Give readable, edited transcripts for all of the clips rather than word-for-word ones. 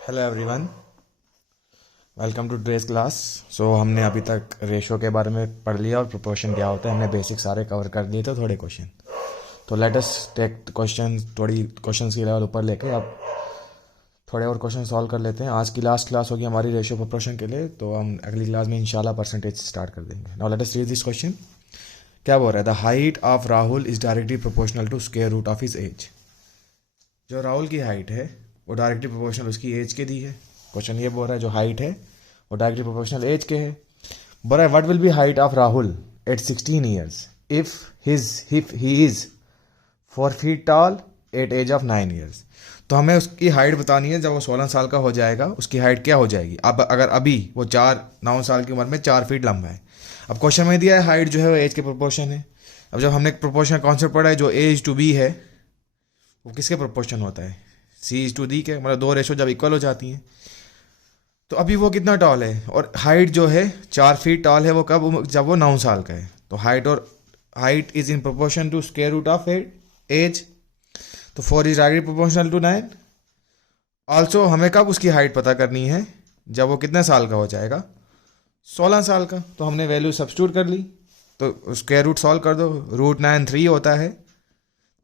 Hello everyone, welcome to today's class. हमने अभी तक रेशो के बारे में पढ़ लिया और प्रोपोर्शन क्या होता है, हमने बेसिक सारे कवर कर दिए थे। थोड़े क्वेश्चन तो लेट अस टेक क्वेश्चन, थोड़ी क्वेश्चंस की लेवल ऊपर लेके अब थोड़े और क्वेश्चन सॉल्व कर लेते हैं। आज की लास्ट क्लास होगी हमारी रेशो प्रोपोर्शन के लिए, तो हम अगली क्लास में इंशाल्लाह परसेंटेज स्टार्ट कर देंगे। Now let us read this question. क्या बोल रहा है? The height of Rahul is directly proportional to square root of his age. जो राहुल की हाइट है वो डायरेक्टली प्रोपोर्शनल उसकी एज के दी है। क्वेश्चन ये बोल रहा है जो हाइट है वो डायरेक्टली प्रोपोर्शनल एज के है। बोल रहा है what will be height of Rahul at 16 years if he is 4 feet tall at age of 9 years. तो हमें उसकी हाइट बतानी है जब वो 16 साल का हो जाएगा, उसकी हाइट क्या हो जाएगी। अब अगर अभी वो 9 साल की उम्र में 4 फीट लंबा है, अब क्वेश्चन में दिया है हाइट जो है वो एज के प्रोपोर्शन है। अब जब हमने प्रोपोर्शन कॉन्सेप्ट पढ़ा है, जो एज टू बी है वो किसके प्रोपोर्शन होता है? सी इज टू डी के, मतलब दो रेशो जब इक्वल हो जाती हैं। तो अभी वो कितना टॉल है और हाइट जो है 4 फीट टॉल है, वो कब? जब वो 9 साल का है। तो height is in proportion to square root of age. तो 4 is directly proportional to 9। Also हमें कब उसकी हाइट पता करनी है? जब वो कितने साल का हो जाएगा? 16 साल का। तो हमने वैल्यू सब्स्टिट्यूट कर ली, तो स्क्वायर रूट सॉल्व कर दो। रूट 9 3 होता है,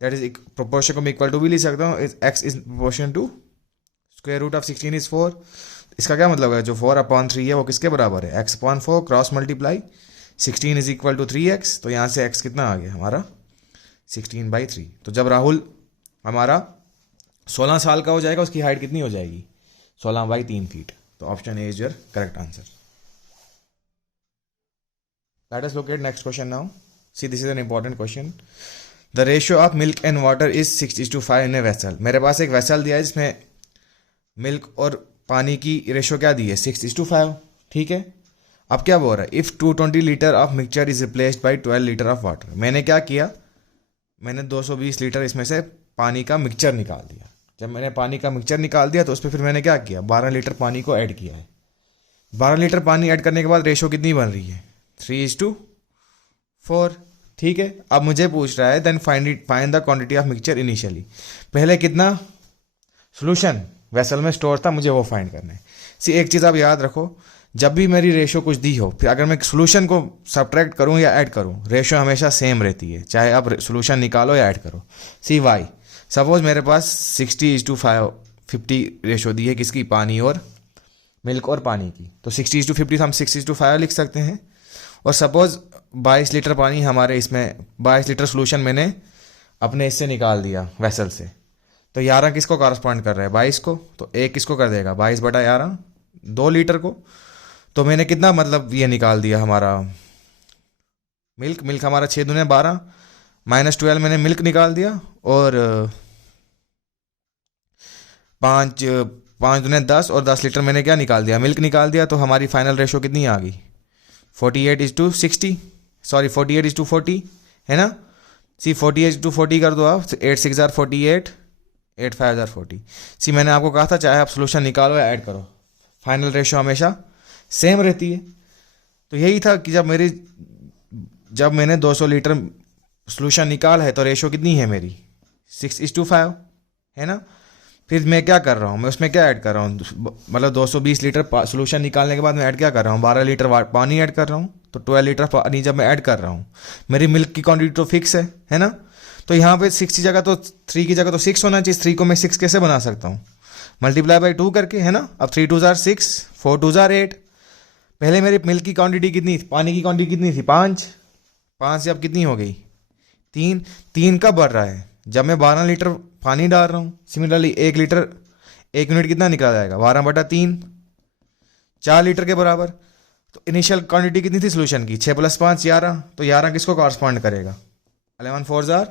दैट इज प्रोपोर्शन को मैं इक्वल टू भी लिख सकता हूँ। X is proportion to square root of 16 is 4। इसका क्या मतलब है? जो 4/3 है वो किसके बराबर है? x/4 cross multiply 16 is equal to 3x। तो यहाँ से x कितना आ गया हमारा? 16/3। तो जब राहुल हमारा 16 साल का हो जाएगा, उसकी हाइट कितनी हो जाएगी? 16/3 फीट। तो option A is your correct answer. Late us look at next question now. See this is an important question. The ratio of milk and water is 6:5 in a vessel. मेरे पास एक vessel दिया है जिसमें milk और पानी की ratio क्या दी है? 6:5। ठीक है। अब क्या बोल रहा है? If 220 litre of mixture is replaced by 12 litre of water. मैंने क्या किया? मैंने 220 लीटर इसमें से पानी का मिक्सचर निकाल दिया। जब मैंने पानी का मिक्सचर निकाल दिया तो उस पर फिर मैंने क्या किया? 12 लीटर पानी को ऐड किया है। 12 लीटर पानी ऐड करने के बाद रेशो कितनी बन रही है? 3:4। ठीक है। अब मुझे पूछ रहा है then find the quantity of mixture initially. पहले कितना सोल्यूशन वेसल में स्टोर था, मुझे वो फाइंड करना है। एक चीज़ आप याद रखो, जब भी मेरी रेशो कुछ दी हो, फिर अगर मैं सोल्यूशन को सब्ट्रैक्ट करूं या ऐड करूं, रेशो हमेशा सेम रहती है, चाहे आप सोल्यूशन निकालो या ऐड करो। वाई सपोज मेरे पास 60:50 रेशो दी है, किसकी? पानी और मिल्क और पानी की। तो 60:50 हम 6:5 लिख सकते हैं। और सपोज 22 लीटर पानी हमारे इसमें, 22 लीटर सोल्यूशन मैंने अपने इससे निकाल दिया वेसल से। तो 11 किसको कॉरस्पॉन्ड कर रहा है? 22 को। तो एक किसको कर देगा? 22/11, 2 लीटर को। तो मैंने कितना मतलब ये निकाल दिया हमारा मिल्क हमारा 6×2 -12 मैंने मिल्क निकाल दिया। और 5×10 और 10 लीटर मैंने क्या निकाल दिया? मिल्क निकाल दिया। तो हमारी फाइनल रेशो कितनी आ गई? 48:60, सॉरी 48:40 है ना। 48:40 कर दो आप। 8 6 48, 8 5 40। मैंने आपको कहा था चाहे आप सोल्यूशन निकालो या ऐड करो, फाइनल रेशो हमेशा सेम रहती है। तो यही था कि जब मैंने 200 लीटर सोल्यूशन निकाला है तो रेशो कितनी है मेरी? 6:5 है ना। फिर मैं क्या कर रहा हूँ? मैं उसमें क्या ऐड कर रहा हूँ? मतलब 220 लीटर सोल्यूशन निकालने के बाद मैं ऐड क्या कर रहा हूँ? 12 लीटर पानी ऐड कर रहा हूँ। तो 12 लीटर पानी जब मैं ऐड कर रहा हूँ, मेरी मिल्क की क्वांटिटी तो फिक्स है ना। तो यहाँ पे 6 की जगह तो 3 की जगह तो 6 होना चाहिए। 3 को मैं 6 कैसे बना सकता हूँ? मल्टीप्लाई बाई 2 करके, है ना। अब 3 2 6, 4 2 8। पहले मेरी मिल्क की क्वांटिटी कितनी थी? पानी की क्वांटिटी कितनी थी? 5 से अब कितनी हो गई? 3। 3 कब बढ़ रहा है? जब मैं 12 लीटर पानी डाल रहा हूँ। सिमिलरली 1 लीटर 1 यूनिट कितना निकल जाएगा? 12/3, 4 लीटर के बराबर। तो इनिशियल क्वांटिटी कितनी थी सोल्यूशन की? 6 + 5 11। तो 11 किसको कॉरस्पॉन्ड करेगा? 11 4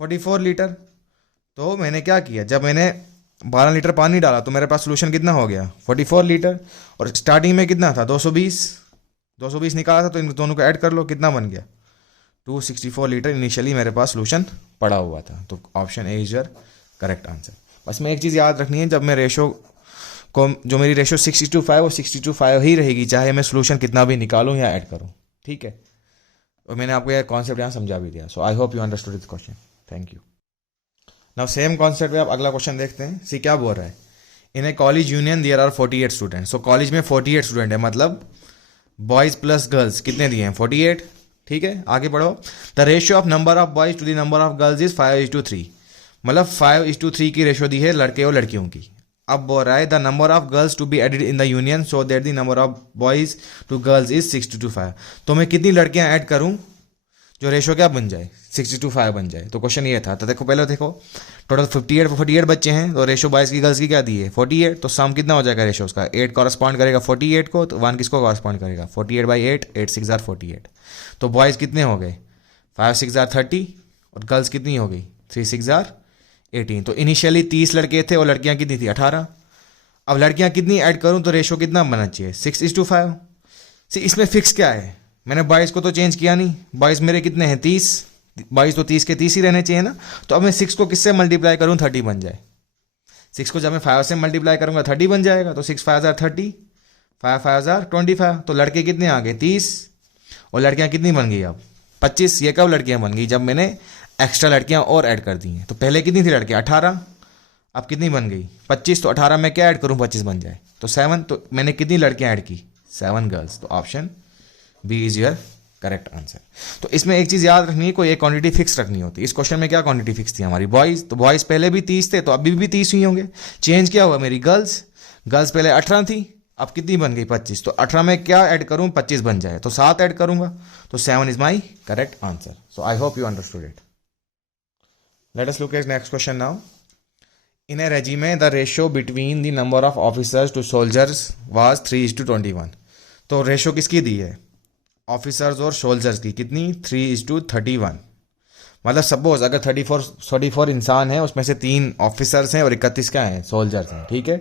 44 लीटर। तो मैंने क्या किया? जब मैंने 12 लीटर पानी डाला तो मेरे पास सोल्यूशन कितना हो गया? 44 लीटर। और स्टार्टिंग में कितना था? 220 निकाला था। तो इन दोनों को ऐड कर लो, कितना बन गया? 264 लीटर इनिशियली मेरे पास सोल्यूशन पड़ा हुआ था। तो option A is your correct answer. बस मैं एक चीज़ याद रखनी है, जब मैं रेशो को, जो मेरी रेशो 6:5 वो 6:5 ही रहेगी, चाहे मैं सोल्यूशन कितना भी निकालूं या ऐड करूं। ठीक है। और मैंने आपको यह कॉन्सेप्ट यहाँ समझा भी दिया। So I hope you understood this question. Thank you. Now same concept में आप अगला क्वेश्चन देखते हैं। क्या बोल रहा है? In a college union there are 48 student. So college में 48 स्टूडेंट है, मतलब बॉयज़ प्लस गर्ल्स कितने दिए हैं 48। ठीक है, आगे बढ़ो। The ratio of number of boys to the number of girls is 5:3, मतलब 5:3 की रेशियो दी है लड़के और लड़कियों की। अब बोल रहा है the number of girls to be added in the union so that the number of boys to girls is 6:5। तो मैं कितनी लड़कियां ऐड करूं जो रेशो क्या बन जाए 6:5 बन जाए। तो क्वेश्चन ये था। तो देखो पहले देखो टोटल 48 बच्चे हैं, तो रेशो बॉयज़ की गर्ल्स की क्या दी है 48। तो सम कितना हो जाएगा रेशो उसका 8 कॉरस्पॉन्ड करेगा 48 को, तो 1 किसको कॉरस्पॉन्ड करेगा 48/8, 8 6 48। तो बॉयज़ कितने हो गए 5 6 30 और गर्ल्स कितनी हो गई 3 6 18। तो इनिशियली 30 लड़के थे और लड़कियां कितनी थी 18। अब लड़कियां कितनी ऐड करूं तो रेशो कितना बनना चाहिए 6:5। सी इसमें फिक्स क्या है, मैंने 22 को तो चेंज किया नहीं, 22 मेरे कितने हैं 30, 22 तो 30 के 30 ही रहने चाहिए ना। तो अब मैं 6 को किससे मल्टीप्लाई करूं 30 बन जाए। 6 को जब मैं 5 से मल्टीप्लाई करूंगा 30 बन जाएगा। तो 6 5 30, 5 5 25। तो लड़के कितने आ गए 30 और लड़कियां कितनी बन गई अब 25। ये कब लड़कियां बन गई जब मैंने एक्स्ट्रा लड़कियां और ऐड कर दी हैं। तो पहले कितनी थी लड़कियां 18, अब कितनी बन गई 25। तो 18 में क्या ऐड करूं 25 बन जाए तो 7। तो मैंने कितनी लड़कियां ऐड की 7 गर्ल्स। तो option B is your correct answer. तो इसमें एक चीज़ याद रखनी है, कोई एक क्वांटिटी फिक्स रखनी होती है। इस क्वेश्चन में क्या क्वांटिटी फिक्स थी हमारी बॉयज़, तो बॉयज़ पहले भी 30 थे तो अभी भी 30 ही होंगे। चेंज क्या हुआ मेरी गर्ल्स, गर्ल्स पहले 18 थी अब कितनी बन गई 25। तो 18 में क्या ऐड करूं 25 बन जाए तो 7 ऐड करूंगा। तो 7 is my correct answer. So I hope you understood it. Let us look at next question now. In a regiment the ratio between the number of officers to soldiers was 3:21। तो ratio किसकी दी है officers और soldiers की, कितनी 3:31। मतलब suppose अगर 34 इंसान है उसमें से 3 ऑफिसर्स हैं और 31 क्या हैं सोल्जर्स हैं। ठीक है,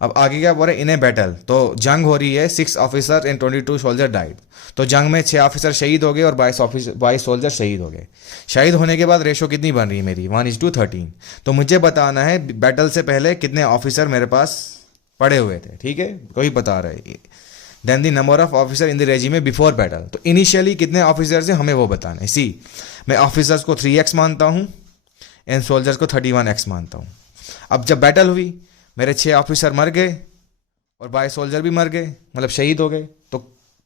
अब आगे क्या बोल रहे हैं इन ए बैटल, तो जंग हो रही है 6 ऑफिसर एंड 22 सोल्जर डाइड। तो जंग में 6 ऑफिसर शहीद हो गए और 22 सोल्जर शहीद हो गए। शहीद होने के बाद रेशो कितनी बन रही है मेरी 1:13। तो मुझे बताना है बैटल से पहले कितने ऑफिसर मेरे पास पड़े हुए थे। ठीक है, कोई बता रहा है। Then the number of officer in the regiment before battle, तो इनिशियली कितने ऑफिसर्स हैं हमें वो बताना है। सी मैं ऑफिसर्स को 3x मानता हूँ एंड सोल्जर्स को 31x मानता हूँ। अब जब बैटल हुई मेरे 6 ऑफिसर मर गए और 22 सोल्जर भी मर गए, मतलब शहीद हो गए। तो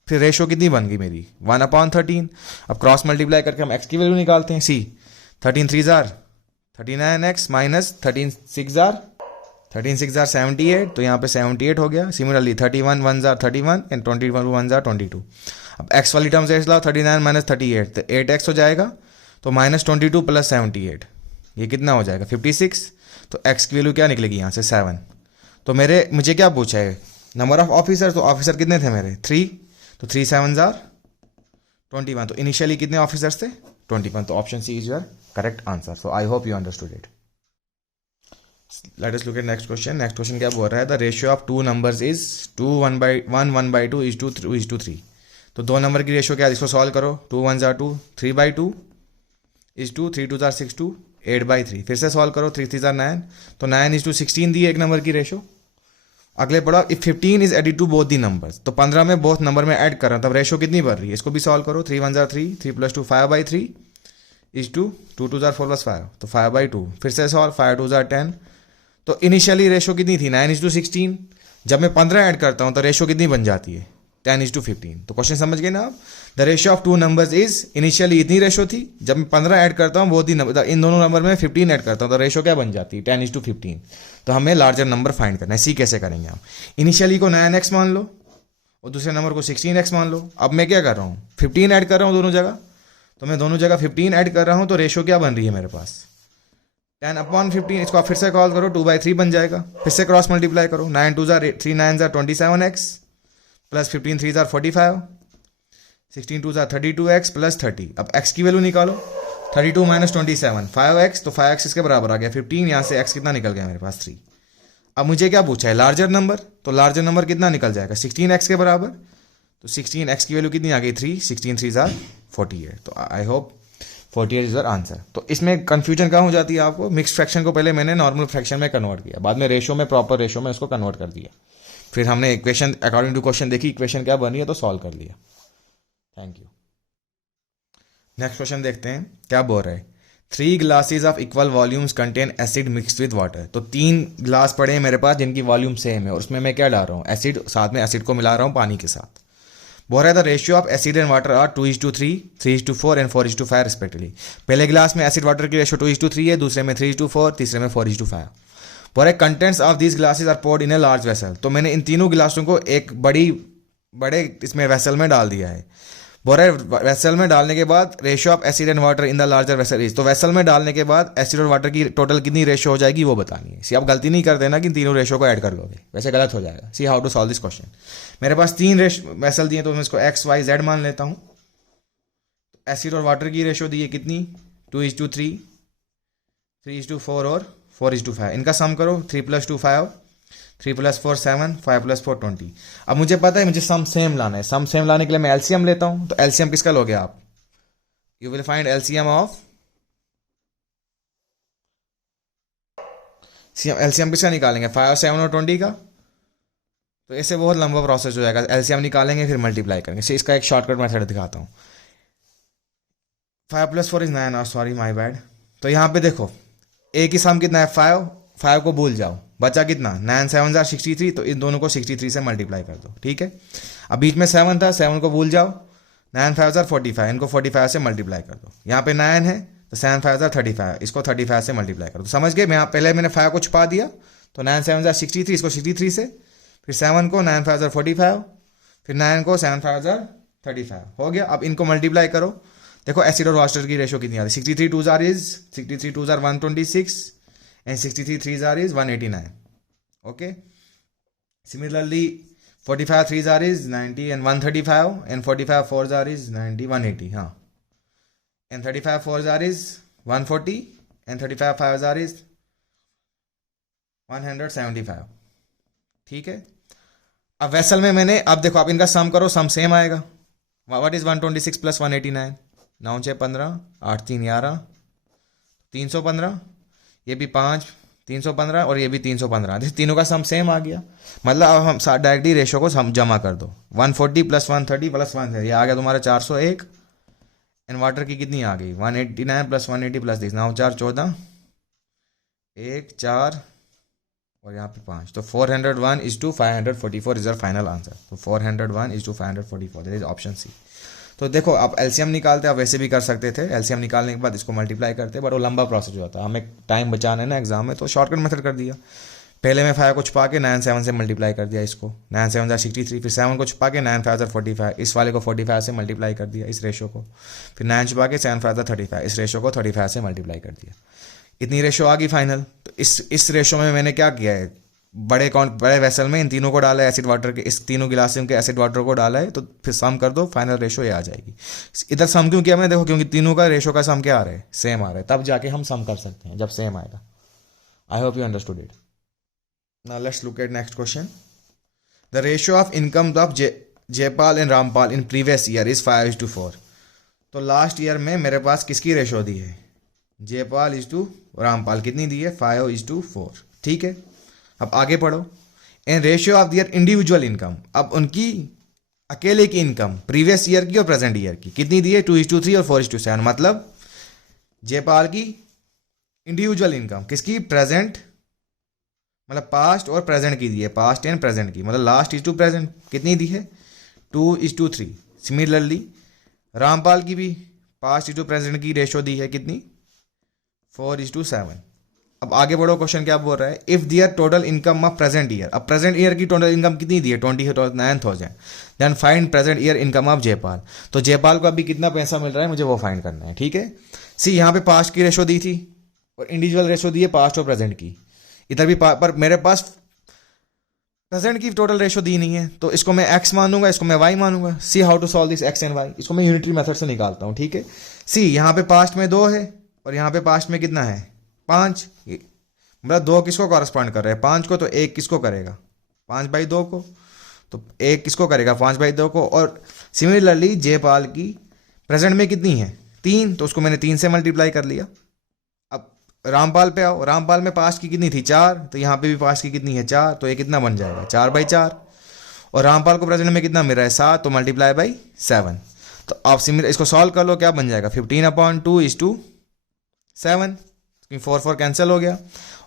फिर रेशो कितनी बन गई मेरी 1/13। अब क्रॉस मल्टीप्लाई करके हम x की वैल्यू निकालते हैं। सी 13 3 39x माइनस 13 6 78। तो यहाँ पे 78 हो गया। Similarly 31 1 31 and 21 1 22। अब x वाली टर्म से लाओ 39 माइनस 38 तो 8x हो जाएगा। तो -22 प्लस 78 ये कितना हो जाएगा 56। तो x की वैल्यू क्या निकलेगी यहाँ से 7। तो मुझे क्या पूछा है नंबर ऑफ ऑफिसर, तो ऑफिसर कितने थे मेरे 3। तो 3 7 21। तो इनिशियली कितने ऑफिसर्स थे 21। तो option C is your correct answer. So I hope you understood it. Let us look at next question. Next question क्या बोल रहा है the ratio of 2 numbers is 2 1/2 इज टू 3:3। तो 2 नंबर की रेशियो क्या है इसको सॉल्व करो। 2 1 2 3/2 इज टू 3 2 6 2 8/3। फिर से सॉल्व करो 3 3 9। तो 9:16 दी है एक नंबर की रेशियो। अगले पढ़ो if 15 is added to both the numbers. तो 15 में बोथ नंबर में ऐड कर रहा हूँ तब रेशियो कितनी बढ़ रही है इसको भी सॉल्व करो। 3 1 3 3 + 2 5/3 इज टू 2 2 4 + 5 तो 5/2। फिर से सॉल्व 5 2 10। तो इनिशियली रेशो कितनी थी 9:16। जब मैं 15 ऐड करता हूं तो रेशो कितनी बन जाती है 10:15। तो क्वेश्चन समझ गए ना आप। The ratio of 2 numbers is initially इतनी रेशो थी, जब मैं 15 ऐड करता हूं वो इन दोनों नंबर में 15 ऐड करता हूं तो रेशो क्या बन जाती है 10:15। तो हमें लार्जर नंबर फाइंड करना है। सी कैसे करेंगे आप, इनिशियली को 9x मान लो और दूसरे नंबर को 16x मान लो। अब मैं क्या कर रहा हूँ 15 ऐड कर रहा हूँ दोनों जगह। तो मैं दोनों जगह 15 ऐड कर रहा हूँ तो रेशो क्या बन रही है मेरे पास 10/15। इसको आप फिर से कॉल करो 2/3 बन जाएगा। फिर से क्रॉस मल्टीप्लाई करो 9 2 3 9 27x प्लस 15 3 45 16 2 32x प्लस 30। अब x की वैल्यू निकालो 32 - 27 5x। तो 5x इसके बराबर आ गया 15। यहाँ से x कितना निकल गया मेरे पास 3। अब मुझे क्या पूछा है लार्जर नंबर, तो लार्जर नंबर कितना निकल जाएगा 16x के बराबर। तो 16x की वैल्यू कितनी आ गई 3। 16 3 48। तो I hope 48 is your answer. तो इसमें कंफ्यूजन कहाँ हो जाती है आपको, मिक्स फ्रैक्शन को पहले मैंने नॉर्मल फ्रैक्शन में कन्वर्ट किया, बाद में रेशो में प्रॉपर रेशो में उसको कन्वर्ट कर दिया। फिर हमने इक्वेशन अकॉर्डिंग टू क्वेश्चन देखी इक्वेशन क्या बनी है तो सॉल्व कर लिया। Thank you. नेक्स्ट क्वेश्चन देखते हैं क्या बोल रहा है। 3 glasses of equal volumes contain acid mixed with water. तो 3 ग्लास पड़े हैं मेरे पास जिनकी वॉल्यूम सेम है और उसमें मैं क्या डाल रहा हूँ, एसिड, साथ में एसिड को मिला रहा हूँ पानी के साथ। बोल रहा है the ratio of acid and water are 2:3, 3:4 and 4:5 respectively. पहले ग्लास में एसिड वाटर की रेशियो 2:3 है, दूसरे में 3:4, तीसरे में 4:5। बोल रहा है contents of these glasses are poured in a large vessel. तो मैंने इन तीनों गिलासों को एक बड़े इसमें वेसल में डाल दिया है। बोल रहा है वेसल में डालने के बाद ratio of acid and water in the larger vessel is. तो वेसल में डालने के बाद एसिड और वाटर की टोटल कितनी रेशियो हो जाएगी वो बतानी है। सी आप गलती नहीं कर देना कि तीनों रेशियो को ऐड कर लोगे, वैसे गलत हो जाएगा। See how to solve this question. मेरे पास 3 वेसल दिए तो मैं इसको एक्स वाई जेड मान लेता हूँ। एसिड और वाटर की रेशियो दी है कितनी, 2:3, 3:4 और 4:5। इनका सम करो, 3 + 2 5, 3 + 4 7, 5 + 4 20। अब मुझे पता है मुझे सम सेम लाना है। सम सेम लाने के लिए मैं एलसीएम लेता हूं। तो एलसीएम किसका लोगे आप, you will find LCM of, LCM किसका निकालेंगे, 5, 7 और 20 का। तो ऐसे बहुत लंबा प्रोसेस हो जाएगा। एलसीएम निकालेंगे फिर मल्टीप्लाई करेंगे। इसका एक शॉर्टकट मेथड दिखाता हूँ। 5 + 4 is 9, सॉरी माई बैड। तो यहाँ पे देखो ए की सम कितना है 5 को भूल जाओ, बचा कितना 9 7 63। तो इन दोनों को 63 से मल्टीप्लाई कर दो, ठीक है। अब बीच में 7 था, 7 को भूल जाओ, 9 5 45, इनको 45 से मल्टीप्लाई कर दो। यहाँ पे 9 है तो 7 5 35, इसको 35 से मल्टीप्लाई कर दो। समझ गए, मैं पहले मैंने 5 को छुपा दिया। तो 9 7 63, इसको 63 से, फिर 7 को 9 5 45, फिर 9 को 7 5 35 हो गया। अब इनको मल्टीप्लाई करो। देखो एसिड और वाटर की रेशियो कितनी आ रही है, 63 2 are 126 and 63 3 is 189. Okay. Similarly, 45 3 is 90 and 135 and 45 4 is 90 180. हाँ. And 35 4 is 140 and 35 5 is 175. ठीक है। अब वेसल में मैंने, अब देखो आप इनका सम करो, सम सेम आएगा। What is 126 + 189? 9 6 15, 8 3 11, 315, ये भी 5 315 और ये भी 315। तीनों का सम सेम आ गया। मतलब अब हम डायरेक्टली रेशो को सम जमा कर दो। 140 + 130 + 130, ये आ गया तुम्हारा 401। एंड वाटर की कितनी आ गई, 189 + 180 + 10, 9 4 14, 1 4 और यहाँ पे 5। तो 401:544 इज आवर फाइनल आंसर। तो 401:544, दैट इज ऑप्शन सी। तो देखो आप एलसीएम निकालते, आप वैसे भी कर सकते थे। एलसीएम निकालने के बाद इसको मल्टीप्लाई करते, बट वो लंबा प्रोसेस हो जाता है। हमें टाइम बचाना है ना एग्जाम में, तो शॉर्टकट मेथड कर दिया। पहले मैं 5 को छुपा के 9 7 से मल्टीप्लाई कर दिया इसको, 9 7 63, फिर 7 को छुपा के 9 5 45, इस वाले को 45 से मल्टीप्लाई कर दिया इस रेशो को, फिर 9 छुपा के 7 5 35, इस रेशो को 35 से मल्टीप्लाई कर दिया। इतनी रेशो आ गई फाइनल। तो इस रेशो में मैंने क्या किया है, बड़े वेसल में इन तीनों को डाला है, एसिड वाटर के, इस तीनों गिलास के एसिड वाटर को डाला है। तो फिर सम कर दो, फाइनल रेशो ये आ जाएगी। इधर सम क्यों किया मैंने, देखो क्योंकि तीनों का रेशो का सम क्या आ रहा है, सेम आ रहा है। तब जाके हम सम कर सकते हैं जब सेम आएगा। आई hope you understood it. Now let's look at next question. The ratio of income of Jaipal and Rampal in previous year is 5:4। तो लास्ट ईयर में मेरे पास किसकी रेशो दी है, जयपाल = रामपाल, कितनी दी है 5:4। ठीक है। अब आगे पढ़ो। And ratio of their individual income, अब उनकी अकेले की इनकम प्रीवियस ईयर की और प्रेजेंट ईयर की कितनी दी है, 2:3 और 4:7। मतलब जयपाल की इंडिविजुअल इनकम, किसकी, प्रेजेंट, मतलब पास्ट और प्रेजेंट की दी है, पास्ट एंड प्रेजेंट की, मतलब लास्ट = प्रेजेंट, कितनी दी है 2:3। सिमिलरली रामपाल की भी पास्ट = प्रेजेंट की रेशो दी है कितनी, 4:7। अब आगे बढ़ो, क्वेश्चन क्या बोल रहा है, if their total income of present year, अब प्रेजेंट ईयर की टोटल इनकम कितनी दी है 29,000, then find present year income of Jaipal. तो जयपाल को अभी कितना पैसा मिल रहा है मुझे वो फाइंड करना है। ठीक है। सी यहाँ पे पास्ट की रेशो दी थी और इंडिविजुअल रेशो दी है पास्ट और प्रेजेंट की। इधर भी पर मेरे पास प्रेजेंट की टोटल रेशो दी नहीं है, तो इसको मैं x मानूंगा, इसको मैं y मानूंगा। See how to solve this x and y, इसको मैं यूनिटरी मेथड से निकालता हूँ। ठीक है। सी यहाँ पे पास्ट में 2 है और यहाँ पे पास्ट में कितना है 5, मतलब 2 किसको कॉरस्पॉन्ड कर रहे हैं 5 को, तो 1 किसको करेगा 5/2 को, तो 1 किसको करेगा 5/2 को। और सिमिलरली जयपाल की प्रेजेंट में कितनी है 3, तो उसको मैंने 3 से मल्टीप्लाई कर लिया। अब रामपाल पे आओ, रामपाल में पास्ट की कितनी थी 4, तो यहाँ पे भी पास्ट की कितनी है 4, तो ये कितना बन जाएगा 4/4। और रामपाल को प्रेजेंट में कितना मिल रहा है 7, तो ×7। तो आप इसको सॉल्व कर लो, क्या बन जाएगा 15/2 = 7, 4 कैंसिल हो गया।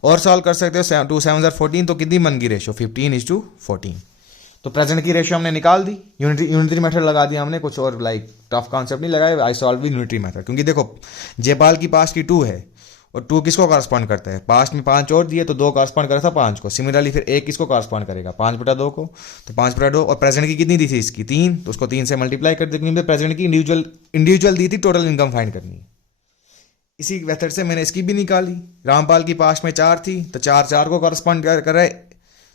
और सॉल्व कर सकते हो, 2 7 14, तो कितनी बन गई रेशो 15:14। तो प्रेजेंट की रेशियो हमने निकाल दी, यूनिटरी मेथड लगा दिया हमने, कुछ और लाइक टफ कॉन्सेप्ट नहीं लगाया, I solve in unitary method. क्योंकि देखो जयपाल की पास्ट की 2 है और 2 किसको कॉरस्पॉन्ड करता है, पास्ट में 5 और दिए तो 2 कॉरस्पॉन्ड कर था 5 को। सिमिलरली फिर 1 किसको कॉरस्पॉन्ड करेगा, 5/2 को, तो 5/2। और प्रेजेंट की कितनी दी थी इसकी 3, तो उसको 3 से मल्टीप्लाई कर देंगे। प्रेजेंट की इंडिविजुअल दी थी, टोटल इनकम फाइंड करनी है। इसी मेथड से मैंने इसकी भी निकाली। रामपाल की पास्ट में 4 थी, तो 4 को कॉरस्पॉन्ड कर रहा है,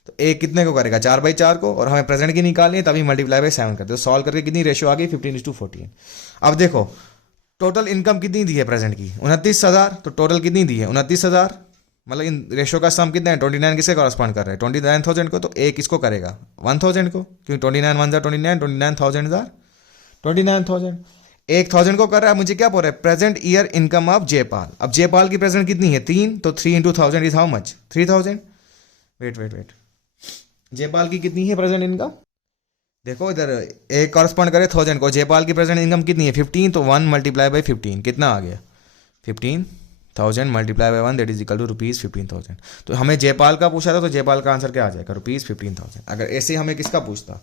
तो 1 कितने को करेगा 4/4 को, और हमें प्रेजेंट की निकालनी है, तभी मल्टीप्लाई बाय 7 करते हो। सॉल्व करके कितनी रेशियो आ गई 15:14। अब देखो टोटल इनकम कितनी दी है प्रेजेंट की 29,000, तो टोटल कितनी दी है 29,000, मतलब इन रेशियो का सम कितना है 29 किससे कॉरस्पॉन्ड कर रहा है 29,000 को, तो 1 किसको करेगा 1,000 को, क्योंकि 29 1 29, 29,000 29,000, 1,000 को कर रहा है। मुझे क्या बोल रहा है, present year income of Jaipal. अब जयपाल की प्रेजेंट कितनी है 3, तो 3 × 1000 is how much 3,000। Wait Jaipal की कितनी है प्रेजेंट इनकम, देखो इधर एक कॉरस्पॉन्ड करे 1000 को, जयपाल की प्रेजेंट इनकम कितनी है 15, तो 1 × 15 कितना आ गया 15,000 × 1 दैट इज इक्वल टू ₹15,000। तो हमें जयपाल का पूछा था, तो जयपाल का आंसर क्या आ जाएगा ₹15,000। अगर ऐसे हमें किसका पूछता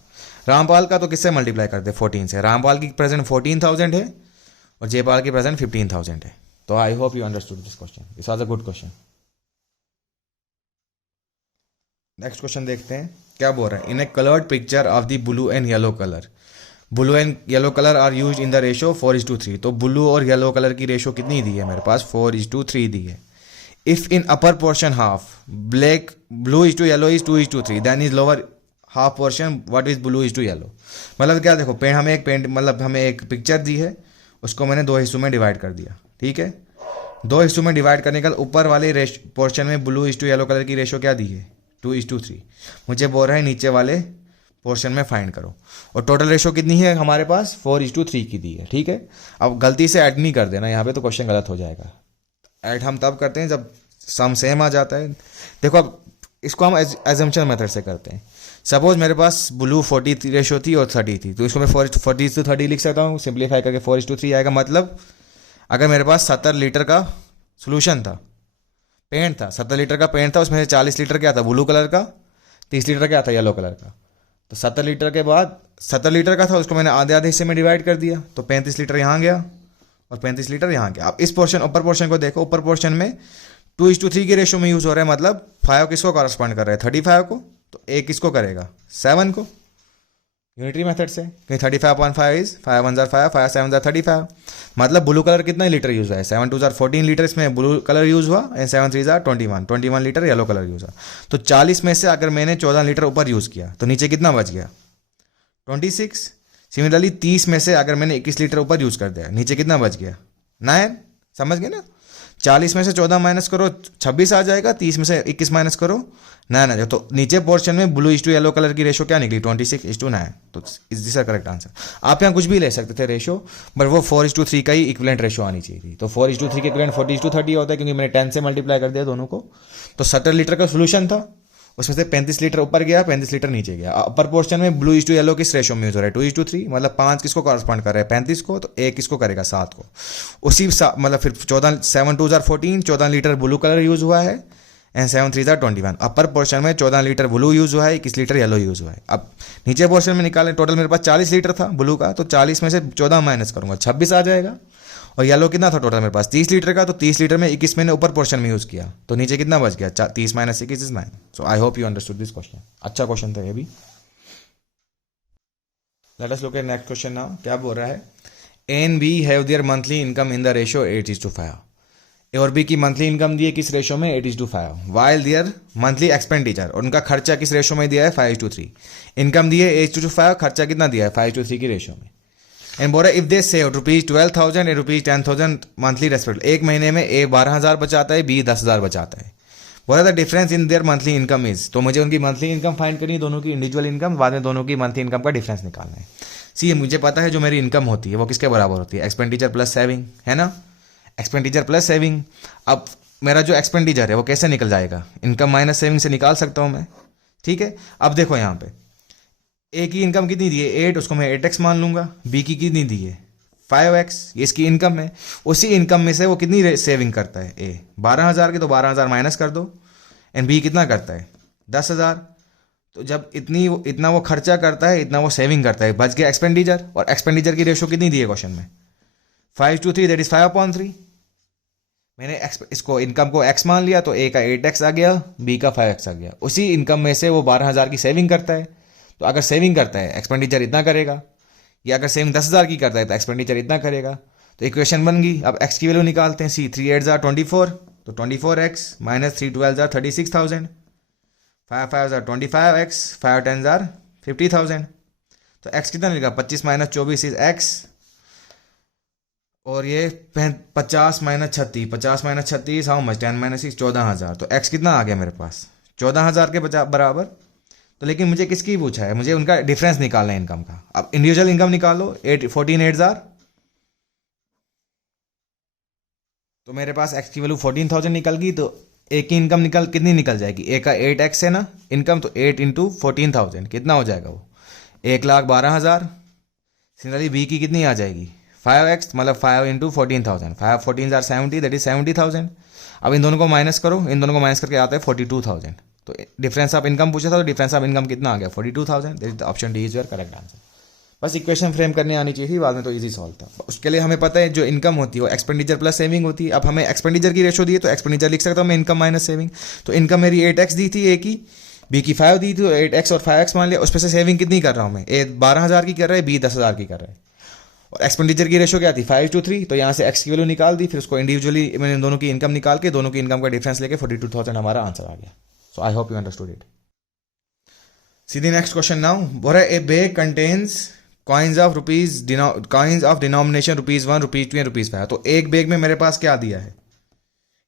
रामपाल का, तो किससे मल्टीप्लाई करते 14 से। रामपाल की प्रेजेंट 14,000 है और जयपाल की प्रेजेंट 15,000 है। तो I hope you understood this question, this was a good question. Next question देखते हैं क्या बोल रहा है। In a coloured picture of the blue and yellow colour, blue and yellow colour are use in the ratio 4:3। तो blue और yellow colour की ratio कितनी दी है मेरे पास 4:3 दी है। If in upper portion half black blue is to yellow is 2:3, then is lower half portion what is blue is to yellow. मतलब क्या देखो हमें एक मतलब हमें एक पिक्चर दी है, उसको मैंने 2 हिस्सों में डिवाइड कर दिया, ठीक है। 2 हिस्सों में डिवाइड करने के बाद ऊपर वाले पोर्शन में blue is to yellow colour की रेशो क्या दी है 2:3। मुझे बोल रहा है नीचे वाले पोर्शन में फाइंड करो, और टोटल रेशो कितनी है हमारे पास 4:3 की दी है, ठीक है। अब गलती से ऐड नहीं कर देना यहाँ पे, तो क्वेश्चन गलत हो जाएगा। ऐड हम तब करते हैं जब सम सेम आ जाता है। देखो अब इसको हम एजम्पशन मेथड से करते हैं। सपोज मेरे पास ब्लू 40 रेशो थी और 30 थी, तो इसको मैं 40:30 लिख सकता हूँ, सिंप्लीफाई करके 4:3 आएगा। मतलब अगर मेरे पास 70 लीटर का सोल्यूशन था, पेंट था, 70 लीटर का पेंट था, उसमें से 40 लीटर क्या था ब्लू कलर का, 30 लीटर क्या था येलो कलर का। तो 70 लीटर के बाद 70 लीटर का था, उसको मैंने आधे आधे हिस्से में डिवाइड कर दिया, तो 35 लीटर यहाँ गया और 35 लीटर यहाँ गया। अब इस पोर्शन ऊपर पोर्शन को देखो, ऊपर पोर्शन में 2:3 के रेशो में यूज हो रहा है। मतलब 5 किसको कॉरस्पॉन्ड कर रहा है 35 को, तो 1 किसको करेगा 7 को, यूनिटरी मेथड से। 35/5 इज 5 1 5 5 7 35। मतलब ब्लू कलर कितना लीटर यूज हुआ है 7 2 14 लीटर इसमें ब्लू कलर यूज हुआ, and 7 3 21 litre yellow colour use हुआ। तो 40 में से अगर मैंने 14 लीटर ऊपर यूज किया, तो नीचे कितना बच गया 26। सिमिलरली 30 में से अगर मैंने 21 लीटर ऊपर यूज कर दिया, नीचे कितना बच गया 9। समझ गए ना, 40 में से 14 माइनस करो 26 आ जाएगा, 30 में से 21 माइनस करो 9 आ जाएगा। तो नीचे पोर्शन में blue is to yellow colour की रेशो क्या निकली 26:9। तो इज दिस करेक्ट आंसर। आप यहाँ कुछ भी ले सकते थे रेशो, बट वो 4:3 का ही इक्विवेलेंट रेशो आनी चाहिए थी। तो 4:3 के इक्विवेलेंट 40:30 होता है, क्योंकि मैंने 10 से मल्टीप्लाई कर दिया दोनों को। तो 70 लीटर का सोल्यूशन था, उसमें से 35 लीटर ऊपर गया, 35 लीटर नीचे गया। अपर पोर्शन में ब्लू इज टू येलो किस रेशो में यूज हो रहा है 2:3। मतलब 5 किसको कॉरस्पॉन्ड कर रहा है 35 को, तो 1 किसको करेगा 7 को। उसी मतलब फिर 7 2 14 14 लीटर ब्लू कलर यूज हुआ है, एंड 7 3 21। अपर पोर्शन में 14 लीटर ब्लू यूज हुआ है, 21 लीटर येलो यूज हुआ है। अब नीचे पोर्शन में निकालें, टोटल मेरे पास 40 लीटर था ब्लू का, तो 40 में से 14 माइनस करूंगा 26 आ जाएगा। और येलो कितना था टोटल मेरे पास 30 लीटर का, तो 30 लीटर में 21 मैंने ऊपर पोर्शन में यूज किया, तो नीचे कितना बच गया 30 - 21 इज 9। So I hope you understood this question. अच्छा क्वेश्चन था ये भी। Let us look at next question now. क्या बोल रहा है, A and B have their monthly income in the ratio 8:5। A और बी की मंथली इनकम दी है किस रेशो में 8:5, वाइल देयर मंथली एक्सपेंडिचर, और उनका खर्चा किस रेशो में दिया है 5:3। इनकम दी है 8:5, खर्चा कितना दिया है 5:3 की रेशो में। एंड बोल रहा है if they save ₹12,000 and ₹10,000 monthly respect, एक महीने में ए 12,000 बचाता है, बी 10,000 बचाता है। बोला the difference in their monthly income is, तो मुझे उनकी मंथली इनकम फाइंड करनी है, दोनों की इंडिविजुअल इनकम, बाद में दोनों की मंथली इनकम का डिफरेंस निकालना है। सी मुझे पता है जो मेरी इनकम होती है वो किसके बराबर होती है एक्सपेंडिचर प्लस सेविंग, है ना, एक्सपेंडिचर प्लस सेविंग। अब मेरा जो एक्सपेंडिचर है वो कैसे निकल जाएगा, इनकम माइनस सेविंग से निकाल सकता हूँ मैं, ठीक है। अब देखो यहाँ पे ए की इनकम कितनी दी है 8, उसको मैं 8x मान लूंगा। बी की कितनी दी है 5x, ये इसकी इनकम है। उसी इनकम में से वो कितनी सेविंग करता है? ए 12,000 की, तो 12,000 माइनस कर दो। एंड बी कितना करता है? 10,000। तो जब इतना वो खर्चा करता है, इतना वो सेविंग करता है, बच गया एक्सपेंडिचर। और एक्सपेंडिचर की रेशो कितनी दी है क्वेश्चन में? 5:3, दैट इज 5/3। मैंने इसको इनकम को x मान लिया, तो ए का 8x आ गया, बी का 5x आ गया। उसी इनकम में से वो 12,000 की सेविंग करता है, तो अगर सेविंग करता है एक्सपेंडिचर इतना करेगा, या अगर सेविंग 10,000 की करता है तो एक्सपेंडिचर इतना करेगा। तो इक्वेशन बन गई। अब x की वैल्यू निकालते हैं। सी 3 8 जार 24, तो 24x minus 3 12 jar 36,000, 5 5 jar 25x, 5 10 jar 50,000। तो x कितना मिलेगा? 25 माइनस 24 इज x, और ये 50 minus 36, 50 minus 36 how much? 10 minus 6, 14,000। तो x कितना आ गया मेरे पास? 14,000 के बराबर। तो लेकिन मुझे किसकी पूछा है? मुझे उनका डिफरेंस निकालना है इनकम का। अब इंडिविजुअल इनकम निकालो। 14 8 जार, तो मेरे पास x की वैल्यू 14,000 निकल गई। तो ए की इनकम कितनी निकल जाएगी? ए का 8x है ना इनकम, तो 8 इंटू 14,000 कितना हो जाएगा? वो 1,12,000। सिमिलरली बी की कितनी आ जाएगी? 5x, मतलब 5 इंटू 14,000, 5 14 जार 70, दैट इज 70,000। अब इन दोनों को माइनस करो, इन दोनों को माइनस करके आता है 42,000। तो डिफरेंस ऑफ इनकम पूछा था, तो डिफरेंस ऑफ इनकम कितना आ गया? 42,000। That is option D is your correct answer. बस इक्वेशन फ्रेम करने आनी चाहिए थी, बाद में तो इजी सॉल्व था। उसके लिए हमें पता है जो इनकम होती है वो एक्सपेंडिचर प्लस सेविंग होती है। अब हमें एक्सपेंडिचर की रेशो दी है, तो एक्सपेंडिचर लिख सकता हूँ मैं इनकम माइनस सेविंग। तो इनकम मेरी 8x दी थी ए की, बी की 5 दी थी, तो 8x और 5x मान लिया। उस पर से सेविंग कितनी कर रहा हूँ मैं? ए 12,000 की कर रहा है, बी 10,000 की कर रहा है। और एक्सपेंडिचर की रेशो क्या थी? 5:3। तो यहाँ से x की वैल्यू निकाल दी, फिर उसको इंडिविजुअली मैंने दोनों की इनकम निकाल के दोनों की इनकम का डिफरेंस लेके 42,000 हमारा आंसर आ गया। So I hope you understood it. सीधी नेक्स्ट क्वेश्चन नाउ। बोल रहा है a bag contains coins of denomination ₹1, ₹2 and ₹5। तो एक बैग में मेरे पास क्या दिया है?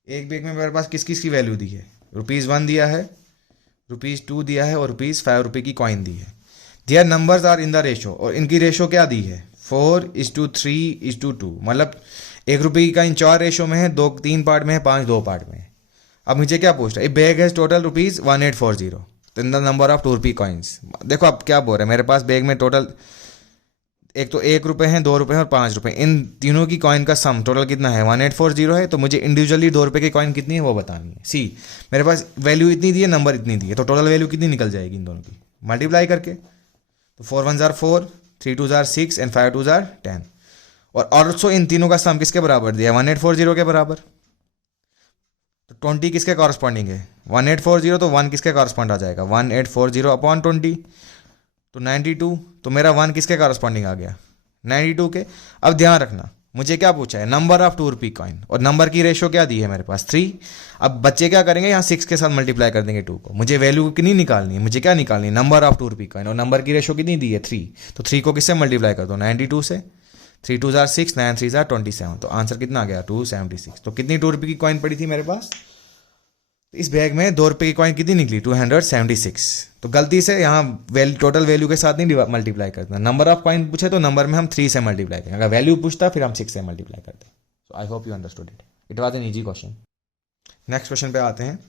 एक बैग में मेरे पास किस किस की वैल्यू दी है? ₹1 दिया है, ₹2 दिया है, और ₹5 की कॉइन दी है। Their numbers are in the ratio, और इनकी रेशो क्या दी है? 4:3:2। मतलब ₹1 की कॉइन 4 रेशो में है, 2 3 पार्ट में है, 5 2 पार्ट में है। अब मुझे क्या पूछ रहा है? बैग हैज टोटल ₹1840, तो in the number of ₹2 coins. देखो अब क्या बोल रहे हैं, मेरे पास बैग में टोटल एक तो ₹1 है, ₹2 और ₹5। इन तीनों की कॉइन का सम टोटल कितना है? 1840 है। तो मुझे इंडिविजुअली ₹2 की कॉइन कितनी है वो बतानी है। सी मेरे पास वैल्यू इतनी दी है, नंबर इतनी दी है, तो टोटल वैल्यू कितनी निकल जाएगी इन दोनों की? मल्टीप्लाई करके। तो 4 1 जार 4, 3 2 जार 6 एंड 5 2 जार 10। और ऑल्सो इन तीनों का सम किसके बराबर दिया है? 1840 के बराबर। तो 20 किसके कॉरस्पॉन्डिंग है? 1840, तो 1 किसके कॉरस्पॉन्ड आ जाएगा? 1840 अपॉन 20, तो 92। तो मेरा 1 किसके कॉरस्पॉन्डिंग आ गया? 92 के। अब ध्यान रखना, मुझे क्या पूछा है? नंबर ऑफ ₹2 कॉइन, और नंबर की रेशो क्या दी है मेरे पास? 3। अब बच्चे क्या करेंगे? यहाँ 6 के साथ मल्टीप्लाई कर देंगे 2 को। मुझे वैल्यू कितनी निकालनी है? मुझे क्या निकालनी है? नंबर ऑफ ₹2 कॉइन, और नंबर की रेशो कितनी दी है? 3। तो 3 को किससे मल्टीप्लाई कर दो? 92 से। 3 2 जार 6, 9 3 जार 27। तो आंसर कितना आ गया? 276। तो कितनी ₹2 की कॉइन पड़ी थी मेरे पास? तो इस बैग में ₹2 की कॉइन कितनी निकली? 276। तो गलती से यहाँ टोटल वैल्यू के साथ नहीं मल्टीप्लाई करते। नंबर ऑफ कॉइन पूछे तो नंबर में हम 3 से मल्टीप्लाई करें, अगर वैल्यू पूछता फिर हम 6 से मल्टीप्लाई करते। So I hope you understood it. It was an easy question. Next question पे आते हैं।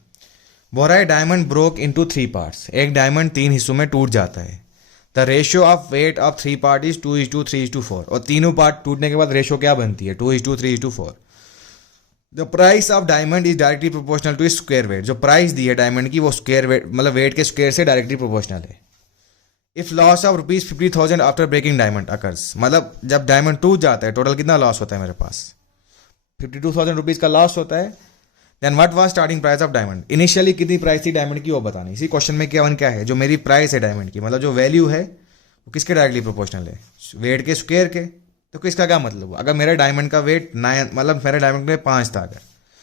बोल रहा है डायमंड ब्रोक इनटू 3 पार्ट्स। एक डायमंड 3 हिस्सों में टूट जाता है। The ratio of weight of 3 part is 2:3:4। और तीनों पार्ट टूटने के बाद रेशियो क्या बनती है? 2:3:4। The price of diamond is directly proportional to square weight. जो प्राइस दी है डायमंड की वो स्क्वायर वेट, मतलब वेट के स्क्वायर से डायरेक्टली प्रोपोर्शनल है। If loss of ₹50,000 after breaking diamond occurs, मतलब जब डायमंड टूट जाता है टोटल कितना लॉस होता है मेरे पास? ₹52,000 का लॉस होता है। Then what was starting price of diamond? Initially कितनी प्राइस थी डायमंड की वो बतानी। इसी क्वेश्चन में क्या है? जो मेरी प्राइस है डायमंड की, मतलब जो वैल्यू है वो किसके डायरेक्टली प्रोपोर्शनल है? वेट के स्क्वायर के। तो किसका क्या मतलब हुआ? अगर मेरा डायमंड का वेट 9, मतलब मेरे डायमंड में 5 था अगर,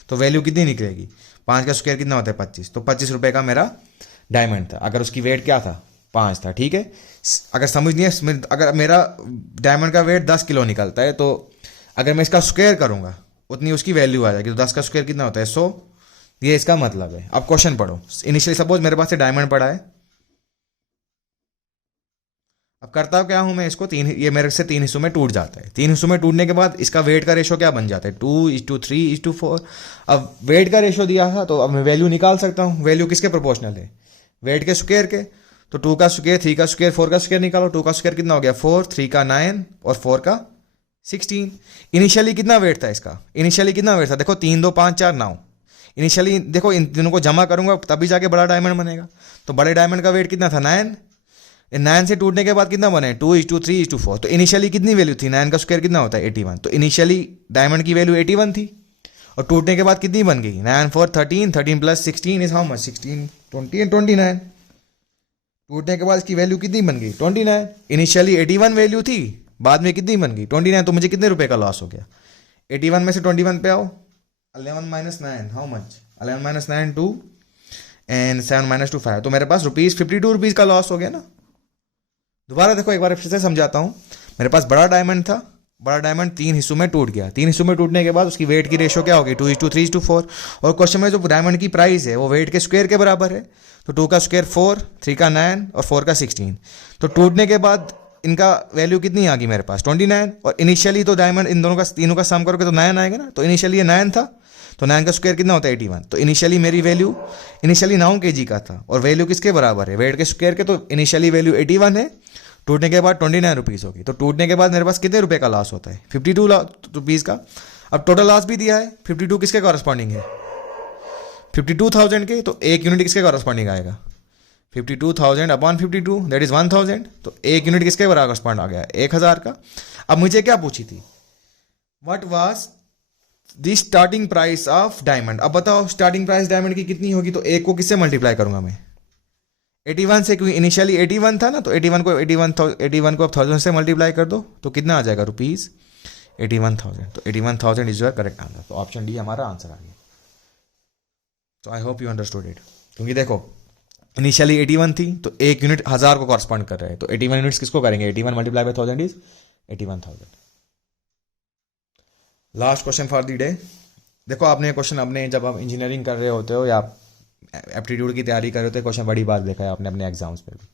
तो वैल्यू कितनी निकलेगी? 5 का स्क्वायर कितना होता है? 25। तो ₹25 का मेरा डायमंड था, अगर उसकी वेट क्या था? 5 था। ठीक है, अगर समझ नहीं, अगर मेरा डायमंड का वेट 10 किलो निकलता है, तो अगर मैं इसका स्क्वायर करूंगा उतनी उसकी वैल्यू आ जाएगी। तो 10 का स्क्वायर कितना होता है? 100। ये इसका मतलब है। अब क्वेश्चन पढ़ो। इनिशियली सपोज मेरे पास से डायमंड पड़ा है। अब करता क्या हूं मैं इसको, ये मेरे से 3 हिस्सों में टूट जाता है। 3 हिस्सों में टूटने के बाद इसका वेट का रेशो क्या बन जाता है? 2:3:4। अब वेट का रेशो दिया था तो अब मैं वैल्यू निकाल सकता हूं। वैल्यू किसके प्रोपोर्शनल है? वेट के स्क्वायर के। तो 2 का स्क्वायर, 3 का स्क्वायर, 4 का स्क्वायर निकालो। 2 का स्क्वायर कितना हो गया? 4, 3 का 9 और 4 का 16। इनिशियली कितना वेट था इसका, इनिशियली कितना वेट था, देखो 3 2 5 4 9। इनिशियली देखो इन तीनों को जमा करूंगा तभी जाके बड़ा डायमंड बनेगा। तो बड़े डायमंड का वेट कितना था 9। 9 से टूटने के बाद कितना बने 2:3:4। तो इनिशियली कितनी वैल्यू थी, 9 का स्क्वायर कितना होता है 81। तो इनिशियली डायमंड की वैल्यू 81 थी और टूटने के बाद कितनी बन गई 9 4 13, 13 plus 16 is how much 16 20 and 29। टूटने के बाद इसकी वैल्यू कितनी बन गई 29। इनिशियली 81 वैल्यू थी, बाद में कितनी बन गई 29। तो मुझे कितने रुपए का लॉस हो गया, 81 में से 21 पे आओ, 11 minus 9 how much 11 minus 9 2 and 7 minus 2 5। तो मेरे पास ₹52 का लॉस हो गया ना। दोबारा देखो एक बार फिर से समझाता हूँ। मेरे पास बड़ा डायमंड था, बड़ा डायमंड 3 हिस्सों में टूट गया। 3 हिस्सों में टूटने के बाद उसकी वेट की रेशो क्या होगी 2:3:4। और क्वेश्चन में जो डायमंड की प्राइस है वो वेट के स्क्वायर के बराबर है। तो 2 का स्क्वायर 4, 3 का 9 और 4 का 16। तो टूटने के बाद इनका वैल्यू कितनी आ गई मेरे पास 29। और इनिशियली तो डायमंड इन दोनों का तीनों का सम करोगे तो 9 आएगा ना। तो इनिशियली ये 9 था, तो 9 का स्क्वायर कितना होता है 81। तो इनिशियली मेरी वैल्यू इनिशियली 9 kg का था और वैल्यू किसके बराबर है वेट के स्क्वायर के। तो इनिशियली वैल्यू 81 है, टूटने के बाद 29 रुपीज़ होगी। तो टूटने के बाद मेरे पास कितने रुपए का लॉस होता है 52 रुपीज़ का। अब टोटल लॉस भी दिया है 52 किसके कॉरस्पॉन्डिंग है 52,000 के। तो एक यूनिट किसके कॉरस्पॉन्डिंग आएगा 52,000 अपॉन 52 दैट इज 1000। तो एक यूनिट किसके बराबर कॉरस्पॉन्ड आ गया 1000 का। अब मुझे क्या पूछी थी what was the starting price of diamond. अब बताओ स्टार्टिंग प्राइस डायमंड की कितनी होगी। तो एक को किससे मल्टीप्लाई करूंगा मैं 81 से, क्योंकि इनिशियली 81 था ना। तो 81 को अब 1000 से मल्टीप्लाई कर दो तो कितना आ जाएगा ₹81,000। तो 81,000 इज योर करेक्ट आंसर। तो ऑप्शन डी हमारा आंसर आ गया। तो I hope you understood it. क्योंकि देखो इनिशियली 81 थी तो एक यूनिट 1000 को कॉरस्पॉन्ड कर रहे हैं। तो 81 यूनिट्स किसको करेंगे 81 multiply by 1000 is 81,000। Last question for the day. देखो आपने क्वेश्चन अपने जब आप इंजीनियरिंग कर रहे होते हो या एप्टीट्यूड की तैयारी कर रहे होते हो क्वेश्चन बड़ी बात देखा है आपने अपने एग्जाम्स में भी।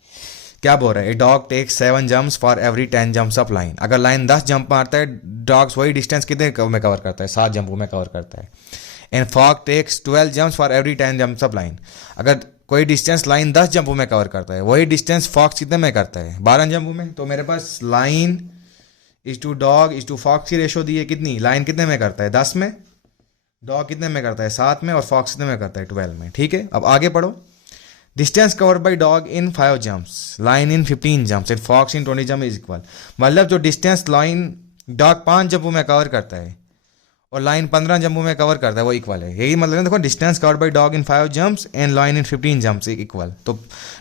क्या बोल रहा है a dog takes 7 jumps for every 10 jumps of line. अगर लाइन 10 जंप मारता है डॉग्स वही डिस्टेंस कितने में कवर करता है 7 जंपों में कवर करता है। And fog takes 12 jumps for every 10 jumps of line. अगर कोई डिस्टेंस लाइन 10 जंपों में कवर करता है वही डिस्टेंस फॉक्स कितने में करता है 12 जंपों में। तो मेरे पास line is to dog is to fox की रेशो दी है कितनी, लाइन कितने में करता है 10 में, डॉग कितने में करता है 7 में और फॉक्स कितने में करता है 12 में। ठीक है अब आगे पढ़ो। Distance covered by dog in 5 jumps, line in 15 jumps and fox in 20 jump is equal. मतलब जो डिस्टेंस लाइन डॉग 5 जंपों में कवर करता है और लाइन 15 जंपों में कवर करता है वो इक्वल है। यही मतलब है देखो distance covered by dog in 5 jumps and line in 15 jumps equal. तो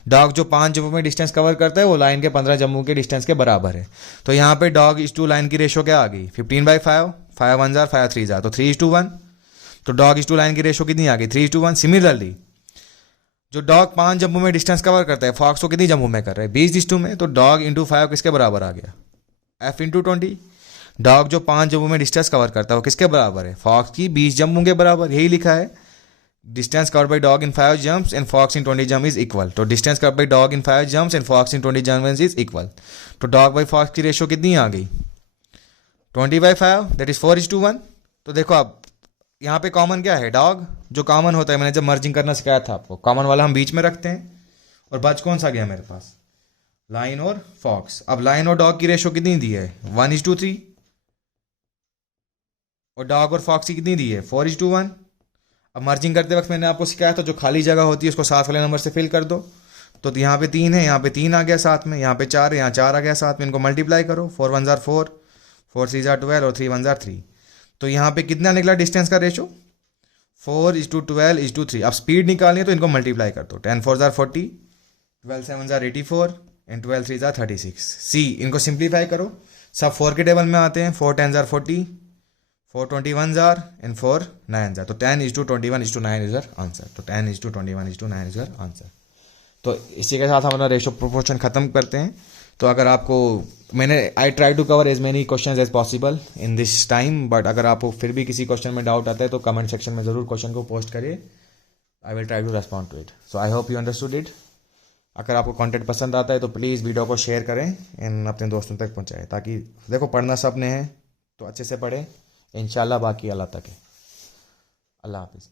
डॉग जो 5 जंपों में डिस्टेंस कवर करता है वो लाइन के 15 जंपों के डिस्टेंस के बराबर है। तो यहाँ पे डॉग इज टू लाइन की रेशो क्या आ गई 15/5, 5 1 जार 5 3 जार तो 3:1। तो डॉग इज टू लाइन की रेशो कितनी आ गई 3:1। सिमिलरली जो डॉग 5 जंपों में डिस्टेंस कवर करता है फॉक्स को कितनी जंपों में कर रहा है 20:2 में। तो डॉग इंटू 5 किसके बराबर आ गया F इंटू 20। डॉग जो 5 जंपों में डिस्टेंस कवर करता है वो किसके बराबर है फॉक्स की 20 जंपों के बराबर। यही लिखा है distance covered by dog in 5 jumps and fox in 20 jump is equal. तो distance covered by dog in 5 jumps and fox in 20 jump is equal. तो डॉग बाय फॉक्स की रेशो कितनी आ गई 20/5 दैट इज 4:1। तो देखो अब यहाँ पे कॉमन क्या है डॉग, जो कॉमन होता है मैंने जब मर्जिंग करना सिखाया था आपको कॉमन वाला हम बीच में रखते हैं और बच कौन सा गया मेरे पास लाइन और फॉक्स। अब लाइन और डॉग की रेशो कितनी दी है 1:3 और डॉग और फॉक्स की कितनी दी है 4:1। अब मर्जिंग करते वक्त मैंने आपको सिखाया था जो खाली जगह होती है उसको 7 वाले नंबर से फिल कर दो। तो यहाँ पे 3 है, यहाँ पे 3 आ गया साथ में, यहाँ पे 4 है, यहाँ 4 आ गया साथ में। इनको मल्टीप्लाई करो 4 1 जार 4, 4 3 जार 12 और 3 1 जार 3। तो यहाँ पे कितना निकला डिस्टेंस का रेशो 4:12:3। अब स्पीड निकालनी है तो इनको मल्टीप्लाई कर दो 10 4 जार 40, 12 7 जार 84 एंड 12 3 जार 36। सी इनको सिंप्लीफाई करो सब 4 के टेबल में आते हैं 4 10 जार 40, 4 21 जार एंड 4 9 जार। तो 10:21:9 इज योर आंसर। तो 10:21:9 इज योर आंसर। तो इसी के साथ हमारा रेशो प्रोपोर्शन खत्म करते हैं। तो अगर आपको I try to cover as many question as possible in this time, but अगर आपको फिर भी किसी क्वेश्चन में डाउट आता है तो कमेंट सेक्शन में ज़रूर क्वेश्चन को पोस्ट करिए। I will try to respond to it. So I hope you understood it. अगर आपको कंटेंट पसंद आता है तो प्लीज़ वीडियो को शेयर करें एंड अपने दोस्तों तक पहुँचाएं, ताकि देखो पढ़ना सब ने है तो अच्छे से पढ़ें। इंशाल्लाह बाकी अल्लाह तक है। अल्लाह हाफिज़।